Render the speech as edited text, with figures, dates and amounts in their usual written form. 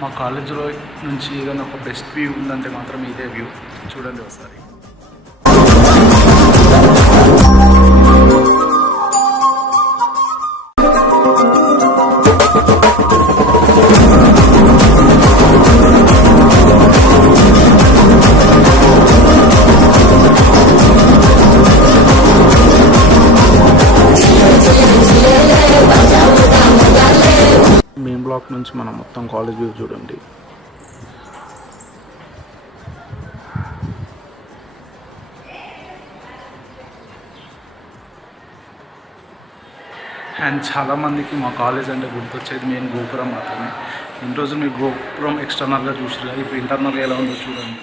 మా కాలేజీలో నుంచి ఏదైనా ఒక బెస్ట్ వ్యూ ఉందంటే మాత్రం ఇదే వ్యూ. చూడండి ఒకసారి. మెయిన్ బ్లాక్ నుంచి మనం మొత్తం కాలేజ్ వ్యూ చూడండి. అండ్ చాలామందికి మా కాలేజ్ అంటే గుర్తొచ్చేది మెయిన్ గోపురం మాత్రమే. ఇన్ని రోజులు మీరు గోపురం ఎక్స్టర్నల్గా చూసారు, ఇప్పుడు ఇంటర్నల్గా ఎలా ఉందో చూడండి.